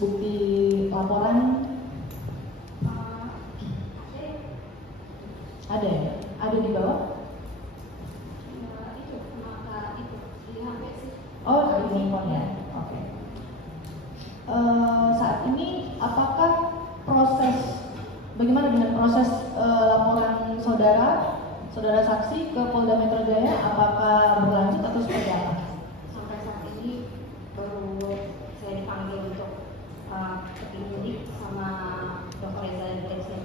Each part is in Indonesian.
bukti laporan? Ada ya? Ada di bawah? Oh, di handphone ya? Oke. Saat ini apakah bagaimana dengan proses laporan saudara saksi ke Polda Metro Jaya? Apakah berlanjut atau seperti apa? Sampai saat ini baru saya dipanggil untuk penyidik sama Dr. Reza dan Reza.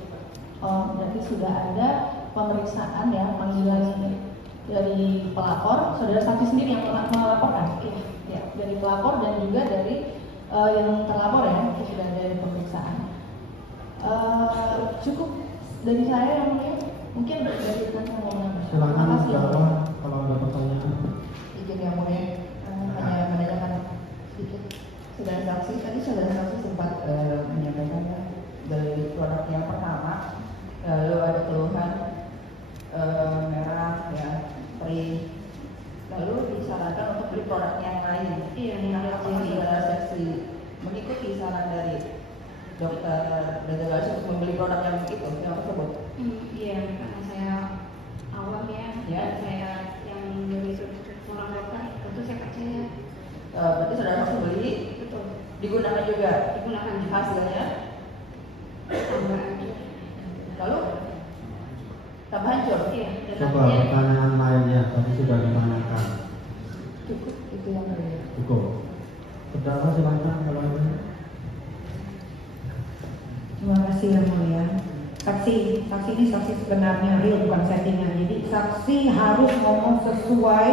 Oh, berarti sudah ada pemeriksaan ya, panggilan dari pelapor, saudara saksi sendiri yang melaporkan? Iya. Ya, dari pelapor dan juga dari yang terlapor ya, sudah ada pemeriksaan. Cukup dari saya yang mulia, mungkin dari Tan mau menambah. Silakan kalau ada pertanyaan. Izin yang mulia, hanya menanyakan sedikit. Saudara saksi tadi sempat menyampaikan dari produk yang pertama, lalu ada keluhan merah ya, perih, lalu disarankan untuk beli produk yang lain. Iya, Apakah saudara saksi mengikuti saran dari dokter Reza Galis untuk membeli produk yang tersebut? Iya, karena saya awam ya, dan saya yang dari orang dokter, tentu saya percaya. Berarti saudara saksi beli, Betul. digunakan juga Digunakan hasilnya, tambah aja. lalu tambah hancur. Iya. Coba pertanyaan lainnya tadi sudah ditanyakan. Cukup itu yang mulia. Cukup. Terdakwa silakan kalau ada. Terima kasih yang mulia. Saksi ini saksi sebenarnya real, bukan settingan. Jadi saksi harus ngomong sesuai,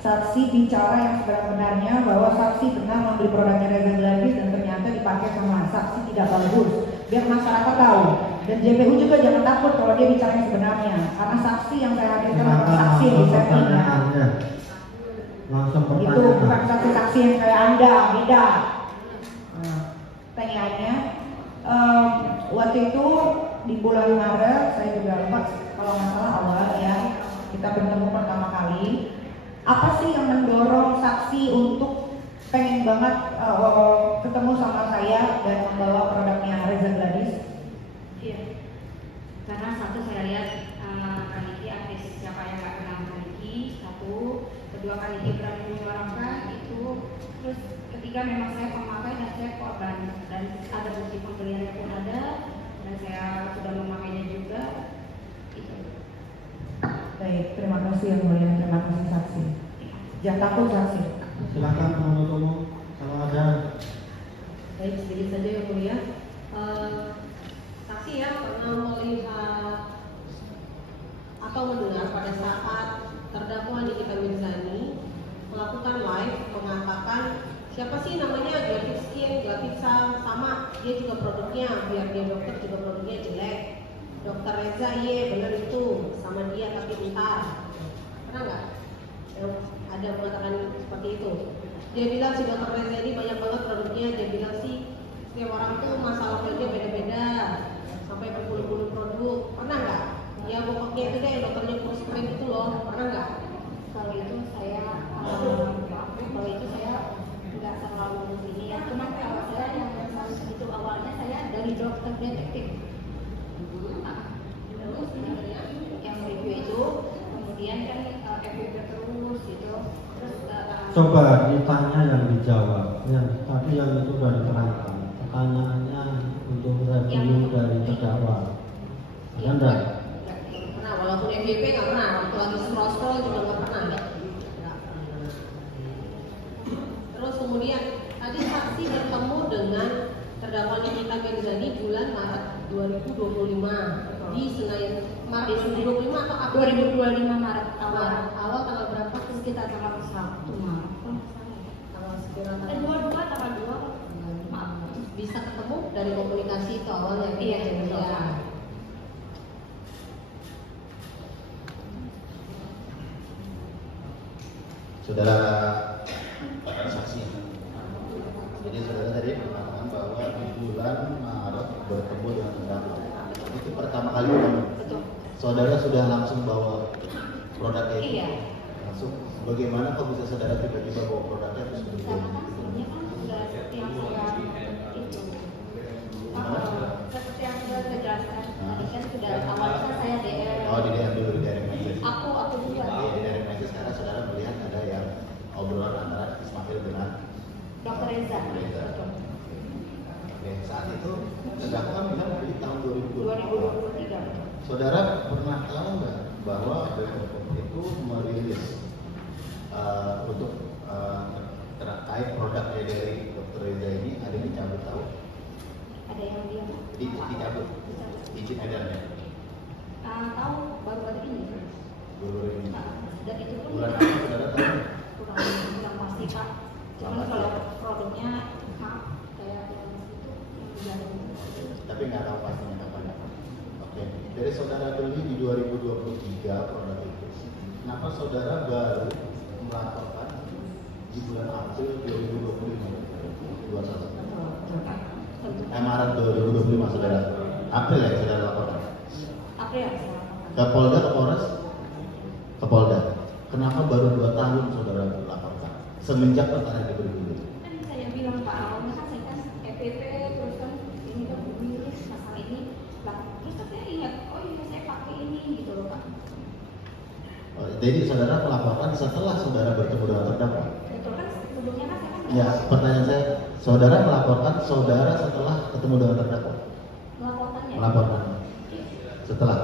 saksi bicara yang sebenarnya bahwa saksi pernah membeli produknya Reza Gladys dan ternyata dipakai sama saksi tidak bagus. Biar masyarakat tahu. Dan JPU juga jangan takut kalau dia bicara yang sebenarnya, karena saksi yang saya hadirkan adalah saksi yang disetting ya. Langsung Itu pertanyaan. bukan saksi-saksi yang kayak Anda, beda. Pertanyaannya, waktu itu di bulan Maret, saya juga lupa kalau nggak salah awal ya, kita bertemu pertama kali. Apa sih yang mendorong saksi untuk pengen banget ketemu sama saya dan membawa produknya Reza Gladys? Iya. Karena satu saya lihat Kaniki artis siapa yang nggak kenal Kaniki, satu, kedua Kaniki berani menyuarakan itu, terus ketiga memang saya pemakai dan saya korban dan ada bukti pembeliannya pun ada dan saya sudah memakainya juga. Itu. Baik, terima kasih yang mulia, terima kasih saksi. Jangan takut saksi. Silakan penuntut umum kalau ada. Baik, sedikit saja yang mulia. Saksi ya pernah melihat atau mendengar pada saat terdakwa Nikita Mirzani melakukan live mengatakan siapa sih namanya Glavik Skin, Glavik sama dia juga produknya, biar dia dokter juga produknya jelek. Dokter Reza iya benar itu sama dia tapi entar. Pernah nggak? Yang ada mengatakan seperti itu. Dia bilang si dokter Reza ini banyak banget produknya, dia bilang sih setiap orang tuh masalah produknya beda-beda sampai berpuluh-puluh produk. Pernah nggak? Ya pokoknya itu deh dokternya kurus keren itu loh. Pernah nggak? Kalau itu saya nggak terlalu ini ya, cuma kalau saya yang itu awalnya saya dari dokter detektif. Terus yang review itu kemudian kan FVP terus gitu, terus Coba ditanya yang dijawab. Yang tadi yang itu sudah diterangkan. Pertanyaannya untuk review dari terdakwa. Ada enggak? Nggak pernah, walaupun FYP nggak pernah. Waktu lagi scroll juga nggak pernah. Nggak pernah. Terus kemudian tadi saksi bertemu dengan terdakwa Nikita Mirzani bulan Maret 2025 di Senayan. Maret 2025 atau April? 2025 Maret awal tanggal berapa? sekitar tanggal 1 Maret. Tanggal sekitar 22 tanggal 2 maaf. bisa ketemu dari komunikasi itu awalnya. Iya, ya. Saudara saksi. Jadi saudara tadi mengatakan bahwa di bulan Maret bertemu dengan terdakwa. Itu pertama kali Betul. saudara sudah langsung bawa produknya itu. Iya. Langsung. Bagaimana kok bisa saudara tiba-tiba bawa produknya terus kemudian? Karena kan sebelumnya kan sudah yang saya itu Reza. Reza. Oke, saat itu terdakwa bilang di tahun 2023. Saudara pernah tahu nggak bahwa BPOM itu merilis untuk terkait produknya dari Dr. Reza ini ada dicabut tahu? Ada yang bilang Dicabut izin edarnya tahu baru-baru ini. dulu ini. Dan itu pun Bulan apa saudara tahu? kurang pasti Pak. Cuman kalau produknya kayak yang itu yang Tapi nggak tahu pastinya kapan. Oke, dari saudara beli di 2023 produk itu, kenapa saudara baru melaporkan di bulan April 2025? Maret 2025 saudara. April ya saudara laporkan. April. Ke Polda, ke Polres? Ke Polda. Kenapa baru 2 tahun saudara laporkan? Semenjak perkara diberi dulu. Kan saya bilang Pak awalnya kan saya kan EPP terus kan ini kan miris masalah ini lah terus kan saya ingat oh iya saya pakai ini gitu loh Pak. Jadi saudara melaporkan setelah saudara bertemu dengan terdakwa? Betul kan sebelumnya kan saya kan Ya, pertanyaan saya, saudara melaporkan saudara setelah ketemu dengan terdakwa? melaporkannya. Melaporkan. Setelah.